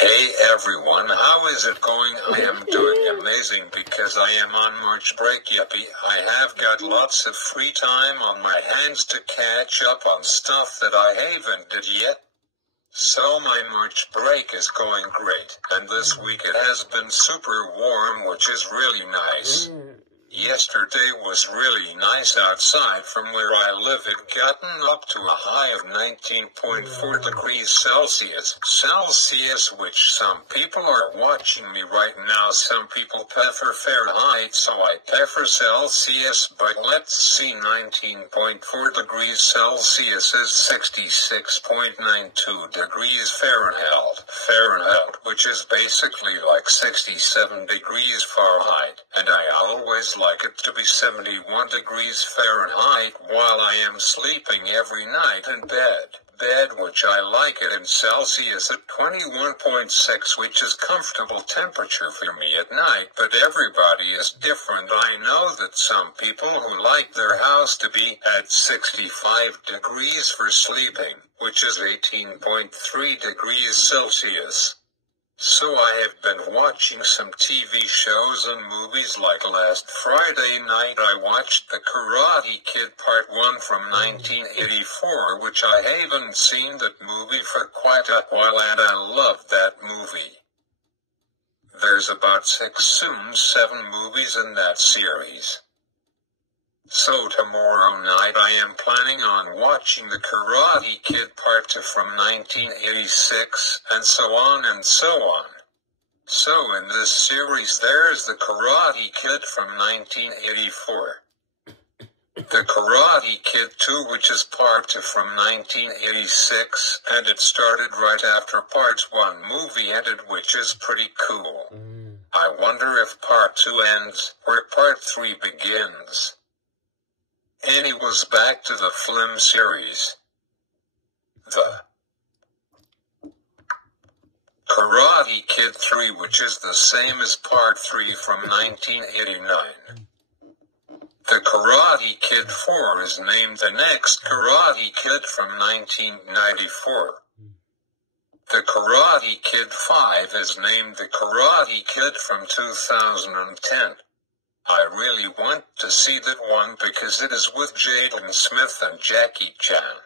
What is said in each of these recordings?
Hey everyone, how is it going? I am doing amazing because I am on March break, yippee. I have got lots of free time on my hands to catch up on stuff that I haven't did yet. So my March break is going great, and this week it has been super warm, which is really nice. Yesterday was really nice outside. From where I live, it gotten up to a high of 19.4 degrees Celsius, which some people are watching me right now. Some people prefer Fahrenheit, so I prefer Celsius, but let's see, 19.4 degrees Celsius is 66.92 degrees Fahrenheit, which is basically like 67 degrees Fahrenheit, and I always like it to be 71 degrees Fahrenheit while I am sleeping every night in bed, which I like it in Celsius at 21.6, which is comfortable temperature for me at night, but everybody is different. I know that some people who like their house to be at 65 degrees for sleeping, which is 18.3 degrees Celsius. So I have been watching some TV shows and movies. Like last Friday night I watched The Karate Kid Part 1 from 1984, which I haven't seen that movie for quite a while, and I love that movie. There's about 7 movies in that series. So tomorrow night I am planning on watching The Karate Kid Part 2 from 1986, and so on and so on. So in this series there's The Karate Kid from 1984. The Karate Kid 2, which is Part 2 from 1986, and it started right after Part 1 movie ended, which is pretty cool. I wonder if Part 2 ends where Part 3 begins. Anyways, back to the Flim series. The Karate Kid 3, which is the same as Part 3 from 1989. The Karate Kid 4 is named the next Karate Kid from 1994. The Karate Kid 5 is named the Karate Kid from 2010. I really want to see that one because it is with Jaden Smith and Jackie Chan.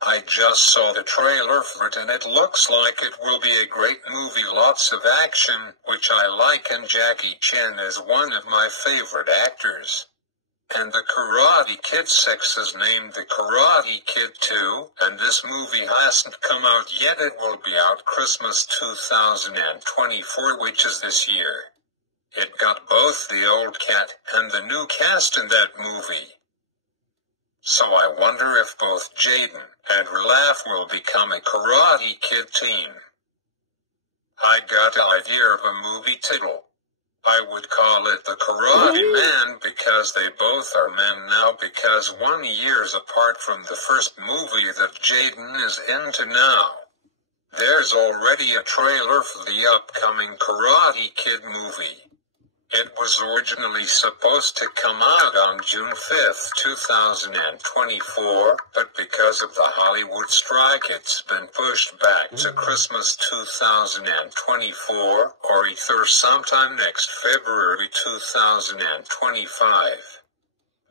I just saw the trailer for it and it looks like it will be a great movie, lots of action, which I like, and Jackie Chan is one of my favorite actors. And the Karate Kid 6 is named the Karate Kid 2, and this movie hasn't come out yet. It will be out Christmas 2024, which is this year. It got both the old cat and the new cast in that movie. So I wonder if both Jaden and Ralph will become a Karate Kid team. I got an idea of a movie title. I would call it The Karate Man because they both are men now, because 1 year's apart from the first movie that Jaden is into now. There's already a trailer for the upcoming Karate Kid movie. It was originally supposed to come out on June 5th, 2024, but because of the Hollywood strike it's been pushed back to Christmas 2024, or either sometime next February 2025.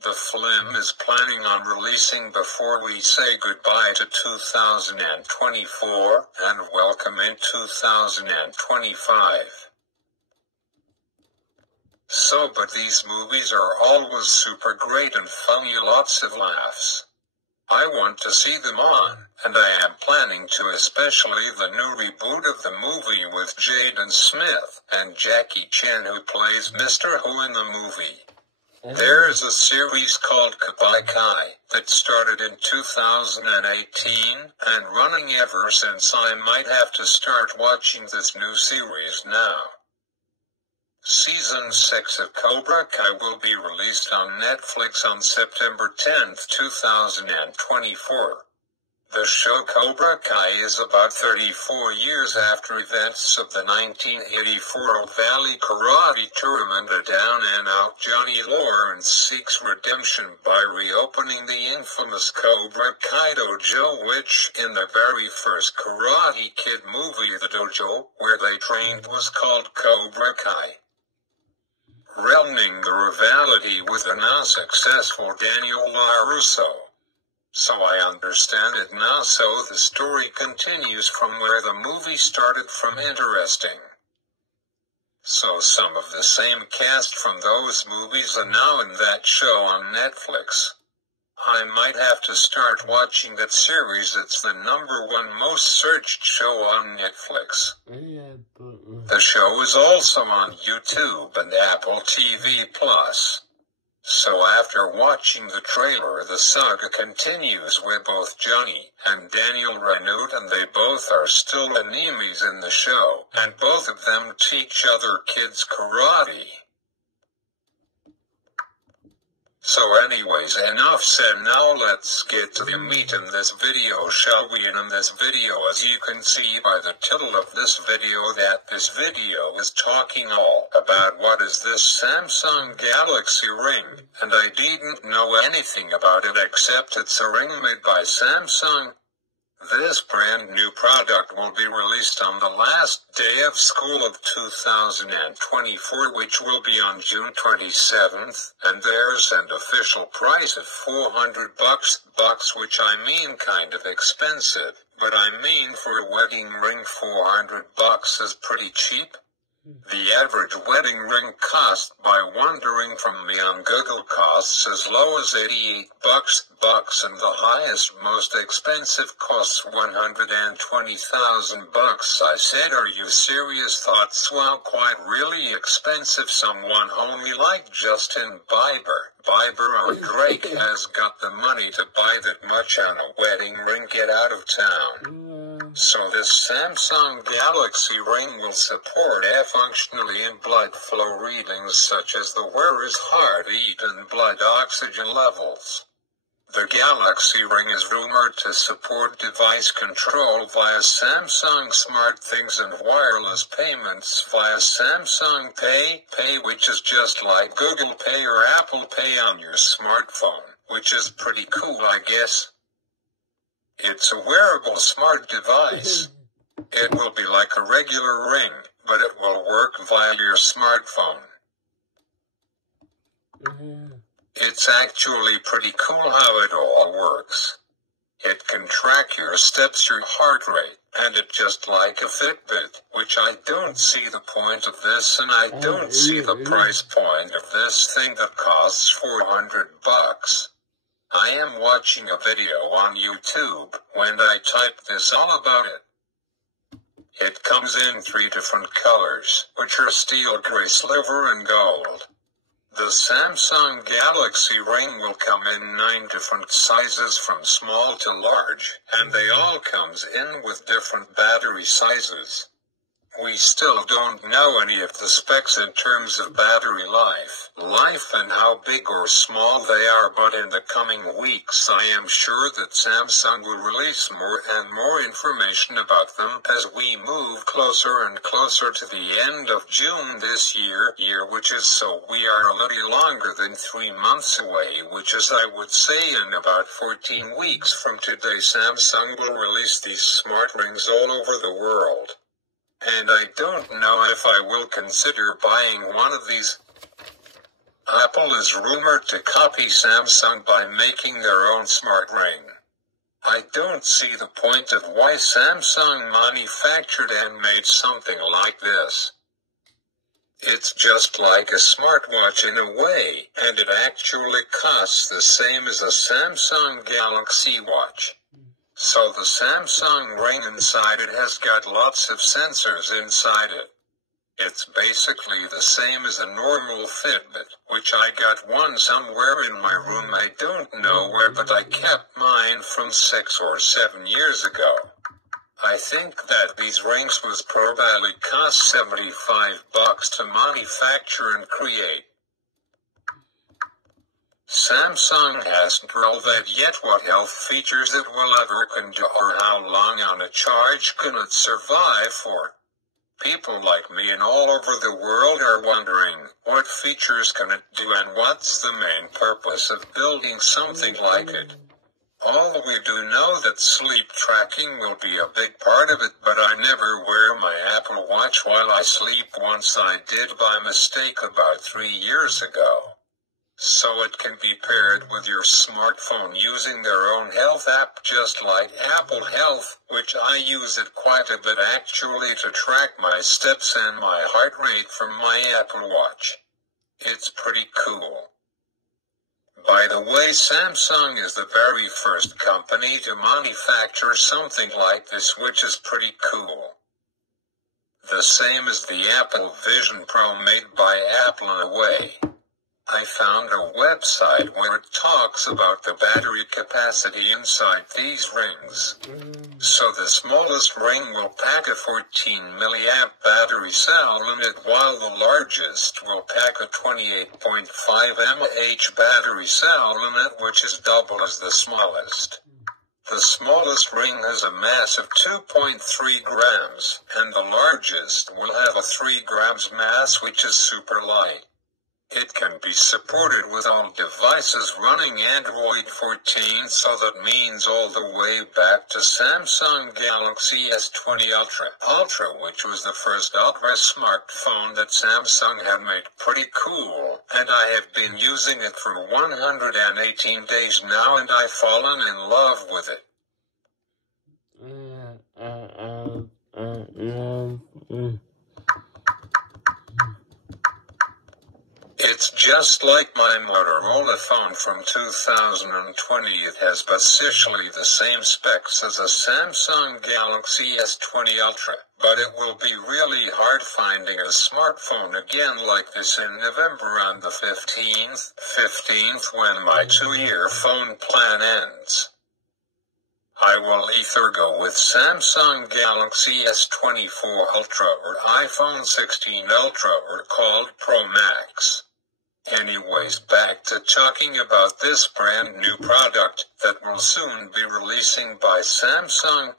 The Flim is planning on releasing before we say goodbye to 2024 and welcome in 2025. So, but these movies are always super great and funny, lots of laughs. I want to see them on, and I am planning to, especially the new reboot of the movie with Jaden Smith and Jackie Chan, who plays Mr. Who in the movie. There is a series called Kabai Kai that started in 2018 and running ever since. I might have to start watching this new series now. Season 6 of Cobra Kai will be released on Netflix on September 10, 2024. The show Cobra Kai is about 34 years after events of the 1984 Valley Karate Tournament. A down-and-out Johnny Lawrence seeks redemption by reopening the infamous Cobra Kai dojo, which, in the very first Karate Kid movie, the dojo where they trained was called Cobra Kai. Relning the rivalry with the now successful Daniel LaRusso. So I understand it now, so the story continues from where the movie started from. Interesting. So some of the same cast from those movies are now in that show on Netflix. I might have to start watching that series. It's the #1 most searched show on Netflix. The show is also on YouTube and Apple TV+. So after watching the trailer, the saga continues with both Johnny and Daniel renewed, and they both are still enemies in the show, and both of them teach other kids karate. So anyways, enough said. Now let's get to the meat in this video, shall we? And in this video, as you can see by the title of this video, that this video is talking all about what is this Samsung Galaxy ring, and I didn't know anything about it except it's a ring made by Samsung. This brand new product will be released on the last day of school of 2024, which will be on June 27th, and there's an official price of $400, which I mean kind of expensive, but I mean for a wedding ring $400 is pretty cheap. The average wedding ring cost, by wondering from me on Google, costs as low as $88, and the highest, most expensive costs $120,000. I said, are you serious? Thoughts, well, quite really expensive. Someone only like Justin Bieber or Drake has got the money to buy that much on a wedding ring. Get out of town. So this Samsung Galaxy ring will support functionally in blood flow readings such as the wearer's heart rate and blood oxygen levels. The Galaxy ring is rumored to support device control via Samsung SmartThings and wireless payments via Samsung Pay, which is just like Google Pay or Apple Pay on your smartphone, which is pretty cool, I guess. It's a wearable smart device. It will be like a regular ring, but it will work via your smartphone. It's actually pretty cool how it all works. It can track your steps, your heart rate, and it just like a Fitbit, which I don't see the point of this, and I don't see the price point of this thing that costs $400. I am watching a video on YouTube when I type this all about it. It comes in 3 different colors, which are steel, gray, silver, and gold. The Samsung Galaxy ring will come in 9 different sizes from small to large, and they all comes in with different battery sizes. We still don't know any of the specs in terms of battery life and how big or small they are, but in the coming weeks I am sure that Samsung will release more and more information about them as we move closer and closer to the end of June this year, which is, so we are a little longer than 3 months away, which is, I would say, in about 14 weeks from today Samsung will release these smart rings all over the world. And I don't know if I will consider buying one of these. Apple is rumored to copy Samsung by making their own smart ring. I don't see the point of why Samsung manufactured and made something like this. It's just like a smartwatch in a way, and it actually costs the same as a Samsung Galaxy watch. So the Samsung ring inside it has got lots of sensors inside it. It's basically the same as a normal Fitbit, which I got one somewhere in my room. I don't know where, but I kept mine from 6 or 7 years ago. I think that these rings was probably cost $75 to manufacture and create. Samsung hasn't rolled out yet what health features it will ever contain or how long on a charge can it survive for. People like me and all over the world are wondering, what features can it do and what's the main purpose of building something like it? All we do know that sleep tracking will be a big part of it, but I never wear my Apple Watch while I sleep. Once I did by mistake about 3 years ago. So it can be paired with your smartphone using their own health app, just like Apple Health, which I use it quite a bit actually to track my steps and my heart rate from my Apple Watch. It's pretty cool. By the way, Samsung is the very first company to manufacture something like this, which is pretty cool. The same as the Apple Vision Pro made by Apple in a way. I found a website where it talks about the battery capacity inside these rings. So the smallest ring will pack a 14 milliamp battery cell in it, while the largest will pack a 28.5 mAh battery cell in it, which is double as the smallest. The smallest ring has a mass of 2.3 grams, and the largest will have a 3 grams mass, which is super light. It can be supported with all devices running Android 14, so that means all the way back to Samsung Galaxy S20 Ultra, which was the first Ultra smartphone that Samsung had made. Pretty cool, and I have been using it for 118 days now, and I've fallen in love with it. It's just like my Motorola phone from 2020. It has basically the same specs as a Samsung Galaxy S20 Ultra, but it will be really hard finding a smartphone again like this in November on the 15th when my 2-year phone plan ends. I will either go with Samsung Galaxy S24 Ultra or iPhone 16 Ultra, or called Pro Max. Anyways, back to talking about this brand new product that will soon be releasing by Samsung.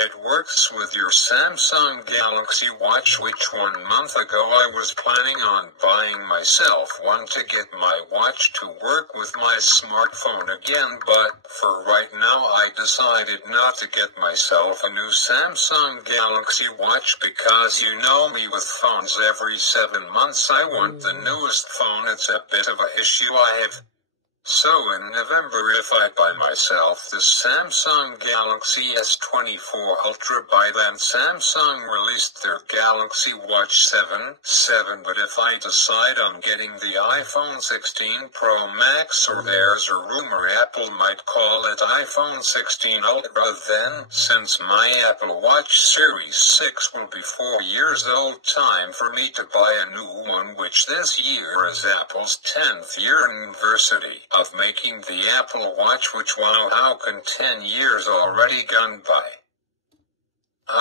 It works with your Samsung Galaxy Watch, which 1 month ago I was planning on buying myself one to get my watch to work with my smartphone again, but for right now I decided not to get myself a new Samsung Galaxy Watch because you know me with phones, every 7 months I want the newest phone. It's a bit of an issue I have. So in November, if I buy myself the Samsung Galaxy S24 Ultra, by then Samsung released their Galaxy Watch 7, but if I decide on getting the iPhone 16 Pro Max, or there's a rumor Apple might call it iPhone 16 Ultra, then, since my Apple Watch Series 6 will be 4 years old, time for me to buy a new one, which this year is Apple's 10th year anniversary of making the Apple Watch, which wow, how can 10 years already gone by?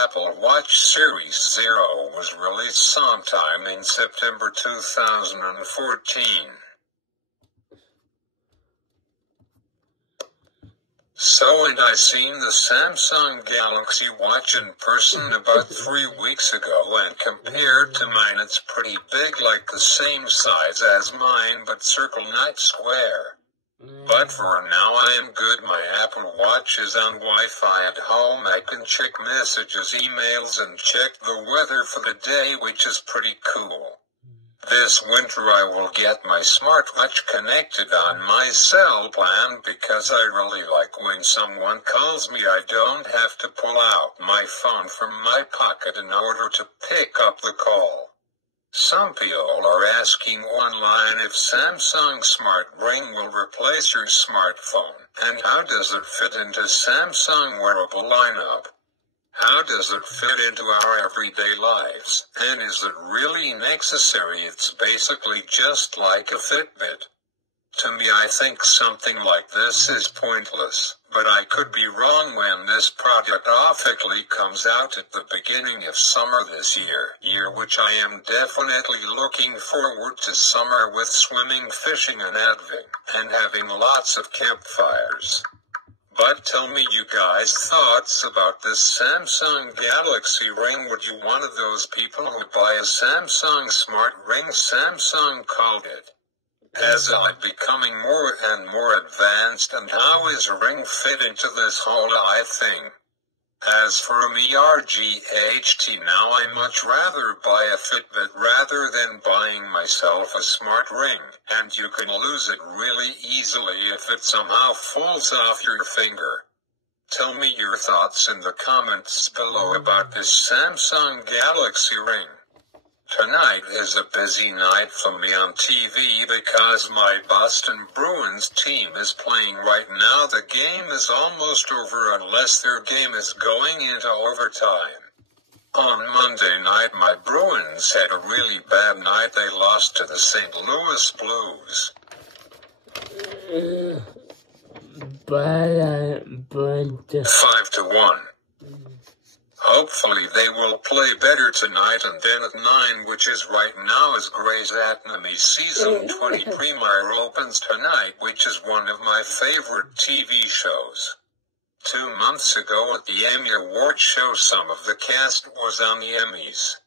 Apple Watch Series 0 was released sometime in September 2014. So, and I seen the Samsung Galaxy Watch in person about 3 weeks ago, and compared to mine it's pretty big, like the same size as mine, but circle not square. But for now I am good. My Apple Watch is on Wi-Fi at home. I can check messages, emails, and check the weather for the day, which is pretty cool. This winter I will get my smartwatch connected on my cell plan because I really like when someone calls me I don't have to pull out my phone from my pocket in order to pick up the call. Some people are asking online if Samsung Smart Ring will replace your smartphone, and how does it fit into Samsung wearable lineup? How does it fit into our everyday lives, and is it really necessary? It's basically just like a Fitbit. To me, I think something like this is pointless. But I could be wrong when this product officially comes out at the beginning of summer this year which I am definitely looking forward to summer with swimming, fishing and having lots of campfires. But tell me you guys thoughts about this Samsung Galaxy Ring. Would you one of those people who buy a Samsung smart ring? Samsung called it as I'm becoming more and more advanced, and how is a ring fit into this whole eye thing? As for me RGHT, now I much rather buy a Fitbit rather than buying myself a smart ring, and you can lose it really easily if it somehow falls off your finger. Tell me your thoughts in the comments below about this Samsung Galaxy Ring. Tonight is a busy night for me on TV because my Boston Bruins team is playing right now. The game is almost over unless their game is going into overtime. On Monday night my Bruins had a really bad night. They lost to the St. Louis Blues. 5-1. Hopefully they will play better tonight, and then at 9, which is right now, is Grey's Anatomy Season 20 premiere opens tonight, which is one of my favorite TV shows. 2 months ago at the Emmy Award show, some of the cast was on the Emmys.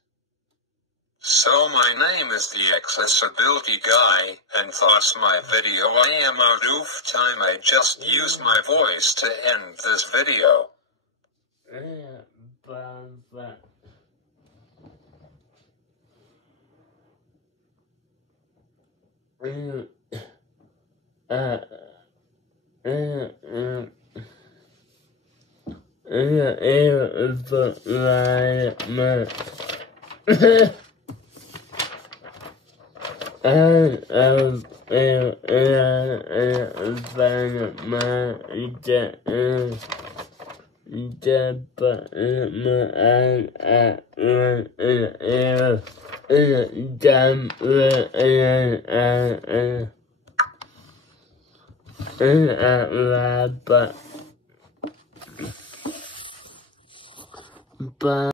So my name is the Accessibility Guy, and thoughts my video. I am out of time. I just used my voice to end this video. But